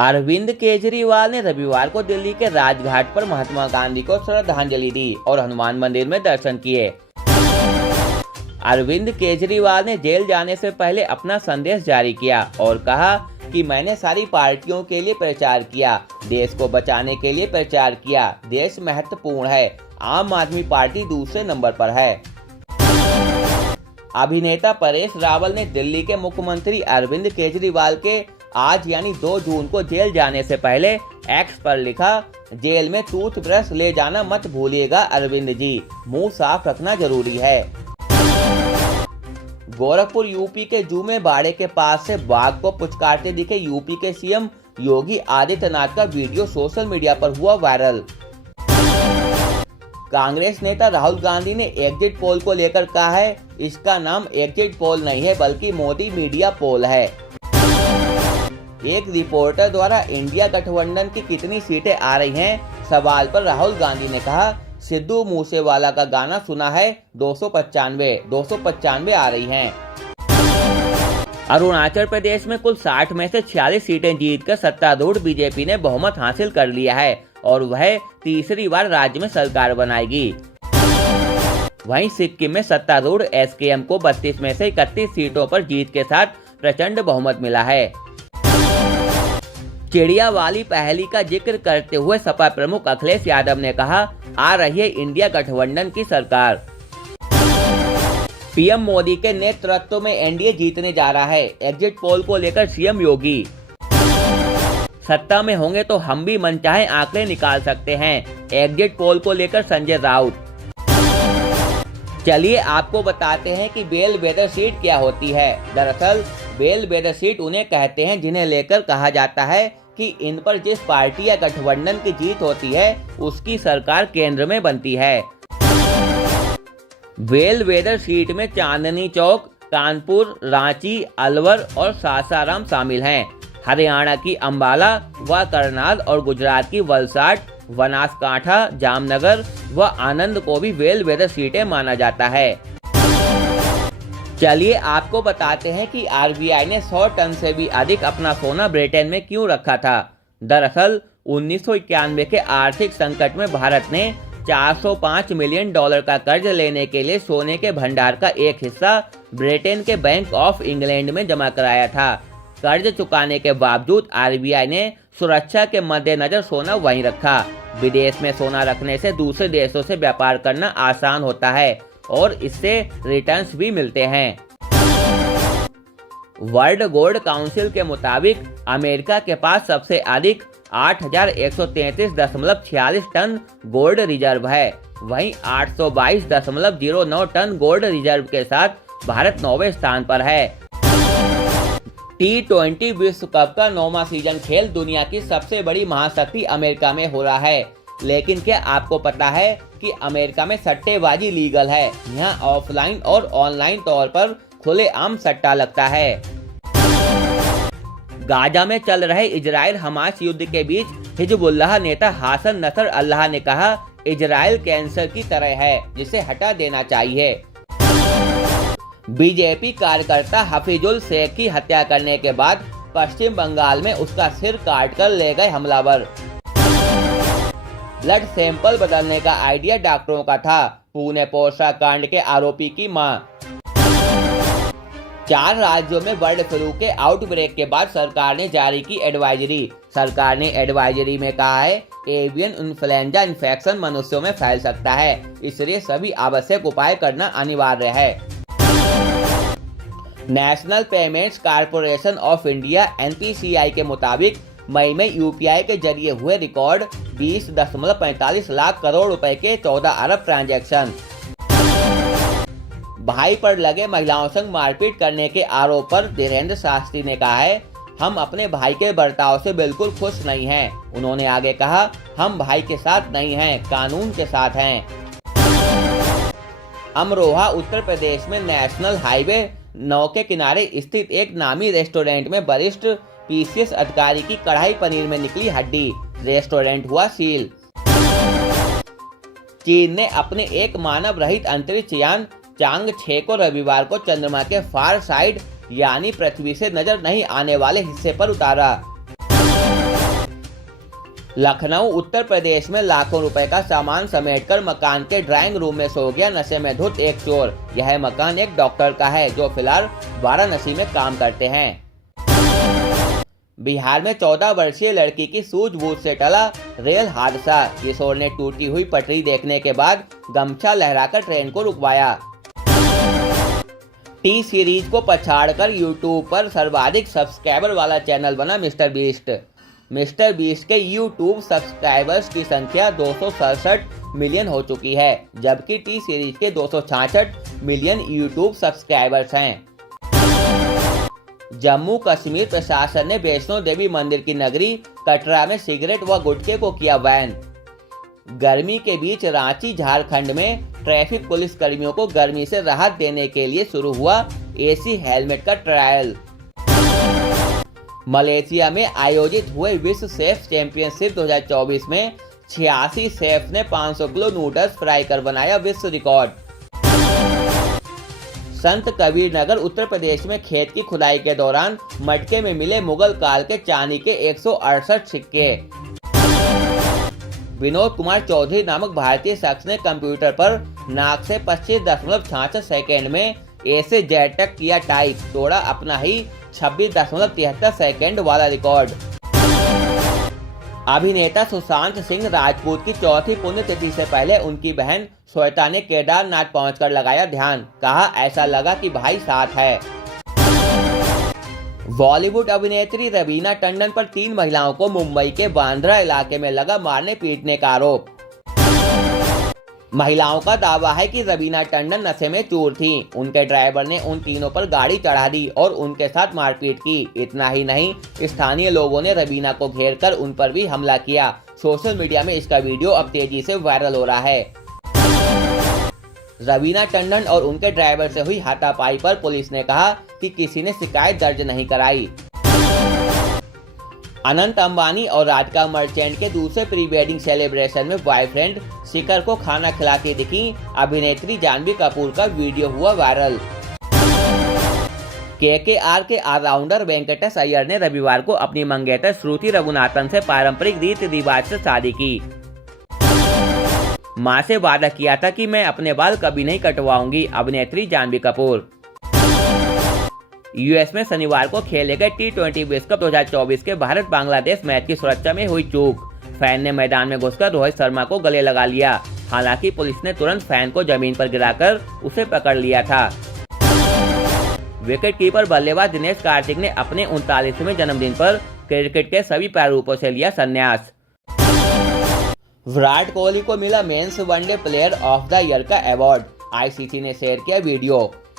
अरविंद केजरीवाल ने रविवार को दिल्ली के राजघाट पर महात्मा गांधी को श्रद्धांजलि दी और हनुमान मंदिर में दर्शन किए। अरविंद केजरीवाल ने जेल जाने से पहले अपना संदेश जारी किया और कहा कि मैंने सारी पार्टियों के लिए प्रचार किया, देश को बचाने के लिए प्रचार किया। देश महत्वपूर्ण है, आम आदमी पार्टी दूसरे नंबर पर है। अभिनेता परेश रावल ने दिल्ली के मुख्यमंत्री अरविंद केजरीवाल के आज यानी 2 जून को जेल जाने से पहले एक्स पर लिखा, जेल में टूथब्रश ले जाना मत भूलिएगा अरविंद जी, मुंह साफ रखना जरूरी है। गोरखपुर यूपी के जूमे बाड़े के पास से बाघ को पुचकारते दिखे यूपी के सीएम योगी आदित्यनाथ का वीडियो सोशल मीडिया पर हुआ वायरल। कांग्रेस नेता राहुल गांधी ने एग्जिट पोल को लेकर कहा है, इसका नाम एग्जिट पोल नहीं है बल्कि मोदी मीडिया पोल है। एक रिपोर्टर द्वारा इंडिया गठबंधन की कितनी सीटें आ रही हैं सवाल पर राहुल गांधी ने कहा, सिद्धू मूसेवाला का गाना सुना है, 295 आ रही हैं। अरुणाचल प्रदेश में कुल 60 में से 46 सीटें जीतकर सत्तारूढ़ बीजेपी ने बहुमत हासिल कर लिया है और वह तीसरी बार राज्य में सरकार बनाएगी। वहीं सिक्किम में सत्तारूढ़ एसकेएम को 32 में से 31 सीटों पर जीत के साथ प्रचंड बहुमत मिला है। चिड़िया वाली पहली का जिक्र करते हुए सपा प्रमुख अखिलेश यादव ने कहा, आ रही है इंडिया गठबंधन की सरकार। पीएम मोदी के नेतृत्व में एनडीए जीतने जा रहा है। एग्जिट पोल को लेकर सीएम योगी, सत्ता में होंगे तो हम भी मनचाहे आंकड़े निकाल सकते हैं। एग्जिट पोल को लेकर संजय राउत। चलिए आपको बताते हैं कि बेलवेदर सीट क्या होती है। दरअसल बेलवेदर सीट उन्हें कहते हैं जिन्हें लेकर कहा जाता है कि इन पर जिस पार्टी या गठबंधन की जीत होती है उसकी सरकार केंद्र में बनती है। बेलवेदर सीट में चांदनी चौक, कानपुर, रांची, अलवर और सासाराम शामिल हैं। हरियाणा की अंबाला व करनाल और गुजरात की वलसाड, बनासकांठा, जामनगर व आनंद को भी बेलवेदर सीटें माना जाता है। चलिए आपको बताते हैं कि आरबीआई ने 100 टन से भी अधिक अपना सोना ब्रिटेन में क्यों रखा था। दरअसल 1991 के आर्थिक संकट में भारत ने $405 मिलियन का कर्ज लेने के लिए सोने के भंडार का एक हिस्सा ब्रिटेन के बैंक ऑफ इंग्लैंड में जमा कराया था। कर्ज चुकाने के बावजूद आरबीआई ने सुरक्षा के मद्देनजर सोना वहीं रखा। विदेश में सोना रखने से दूसरे देशों से व्यापार करना आसान होता है और इससे रिटर्न्स भी मिलते हैं। वर्ल्ड गोल्ड काउंसिल के मुताबिक अमेरिका के पास सबसे अधिक 8,133.46 टन गोल्ड रिजर्व है। वहीं 822.09 टन गोल्ड रिजर्व के साथ भारत 9वें स्थान पर है। T20 विश्व कप का 9वां सीजन खेल दुनिया की सबसे बड़ी महाशक्ति अमेरिका में हो रहा है। लेकिन क्या आपको पता है कि अमेरिका में सट्टेबाजी लीगल है। यहाँ ऑफलाइन और ऑनलाइन तौर पर खुलेआम सट्टा लगता है। गाजा में चल रहे इजराइल हमास युद्ध के बीच हिजबुल्लाह नेता हसन नसरअल्लाह ने कहा, इजराइल कैंसर की तरह है जिसे हटा देना चाहिए। बीजेपी कार्यकर्ता हफीजुल शेख की हत्या करने के बाद पश्चिम बंगाल में उसका सिर काटकर ले गए हमलावर। ब्लड सैंपल बदलने का आइडिया डॉक्टरों का था, पुणे पोर्शा कांड के आरोपी की मां। 4 राज्यों में बर्ड फ्लू के आउटब्रेक के बाद सरकार ने जारी की एडवाइजरी। सरकार ने एडवाइजरी में कहा है, एवियन इन्फ्लुएंजा इन्फेक्शन मनुष्यों में फैल सकता है, इसलिए सभी आवश्यक उपाय करना अनिवार्य है। National payments corporation of India (NPCI) के मुताबिक मई में यूपीआई के जरिए हुए रिकॉर्ड 20.45 लाख करोड़ रुपए के 14 अरब ट्रांजैक्शन। भाई पर लगे महिलाओं संग मारपीट करने के आरोप पर धीरेन्द्र शास्त्री ने कहा है, हम अपने भाई के बर्ताव से बिल्कुल खुश नहीं हैं। उन्होंने आगे कहा, हम भाई के साथ नहीं हैं, कानून के साथ हैं। अमरोहा उत्तर प्रदेश में नेशनल हाईवे 9 के किनारे स्थित एक नामी रेस्टोरेंट में वरिष्ठ पीसीएस अधिकारी की कढ़ाई पनीर में निकली हड्डी। रेस्टोरेंट हुआ सील। चीन ने अपने एक मानव रहित अंतरिक्ष यान चांग 6 को रविवार को चंद्रमा के फार साइड यानी पृथ्वी से नजर नहीं आने वाले हिस्से पर उतारा। लखनऊ उत्तर प्रदेश में लाखों रुपए का सामान समेटकर मकान के ड्राइंग रूम में सो गया नशे में धुत एक चोर। यह मकान एक डॉक्टर का है जो फिलहाल वाराणसी में काम करते हैं। बिहार में 14 वर्षीय लड़की की सूझबूझ से टला रेल हादसा। किशोर ने टूटी हुई पटरी देखने के बाद गमछा लहराकर ट्रेन को रुकवाया। टी सीरीज को पछाड़कर यूट्यूब पर सर्वाधिक सब्सक्राइबर वाला चैनल बना मिस्टर बीस्ट। मिस्टर बीस्ट के यूट्यूब सब्सक्राइबर्स की संख्या 267 मिलियन हो चुकी है, जबकि टी सीरीज के 266 मिलियन यूट्यूब सब्सक्राइबर्स हैं। जम्मू कश्मीर प्रशासन ने वैष्णो देवी मंदिर की नगरी कटरा में सिगरेट व गुटखे को किया बैन। गर्मी के बीच रांची झारखंड में ट्रैफिक पुलिस कर्मियों को गर्मी से राहत देने के लिए शुरू हुआ एसी हेलमेट का ट्रायल। मलेशिया में आयोजित हुए विश्व शेफ चैंपियनशिप 2024 में 86 शेफ ने 500 किलो नूडल्स फ्राई कर बनाया विश्व रिकॉर्ड। संत कबीर नगर उत्तर प्रदेश में खेत की खुदाई के दौरान मटके में मिले मुगल काल के चांदी के 168 सिक्के। विनोद कुमार चौधरी नामक भारतीय शख्स ने कंप्यूटर पर नाक से 25.66 सेकेंड में ए से जेड तक किया टाइप, तोड़ा अपना ही 26.73 सेकेंड वाला रिकॉर्ड। अभिनेता सुशांत सिंह राजपूत की चौथी पुण्यतिथि से पहले उनकी बहन श्वेता ने केदारनाथ पहुंचकर लगाया ध्यान। कहा, ऐसा लगा कि भाई साथ है। बॉलीवुड अभिनेत्री रवीना टंडन पर 3 महिलाओं को मुंबई के बांद्रा इलाके में लगा मारने पीटने का आरोप। महिलाओं का दावा है कि रवीना टंडन नशे में चूर थी। उनके ड्राइवर ने उन तीनों पर गाड़ी चढ़ा दी और उनके साथ मारपीट की। इतना ही नहीं, स्थानीय लोगों ने रवीना को घेरकर उन पर भी हमला किया। सोशल मीडिया में इसका वीडियो अब तेजी से वायरल हो रहा है। रवीना टंडन और उनके ड्राइवर से हुई हाथापाई पर पुलिस ने कहा कि किसी ने शिकायत दर्ज नहीं कराई। अनंत अंबानी और राधिका मर्चेंट के दूसरे प्री वेडिंग सेलिब्रेशन में बॉयफ्रेंड शिखर को खाना खिलाती दिखी अभिनेत्री जानवी कपूर का वीडियो हुआ वायरल। केकेआर के ऑलराउंडर वेंकटेश अय्यर ने रविवार को अपनी मंगेतर श्रुति रघुनाथन से पारंपरिक रीति रिवाज से शादी की। मां से वादा किया था कि मैं अपने बाल कभी नहीं कटवाऊंगी, अभिनेत्री जानवी कपूर। यूएस में शनिवार को खेले गए T20 विश्व कप 2024 के भारत बांग्लादेश मैच की सुरक्षा में हुई चूक। फैन ने मैदान में घुसकर रोहित शर्मा को गले लगा लिया। हालांकि पुलिस ने तुरंत फैन को जमीन पर गिराकर उसे पकड़ लिया था। विकेटकीपर बल्लेबाज दिनेश कार्तिक ने अपने 39वें जन्मदिन पर क्रिकेट के सभी प्रारूपों से लिया संन्यास। विराट कोहली को मिला men's one day player of the year का अवार्ड। आईसीसी ने शेयर किया वीडियो।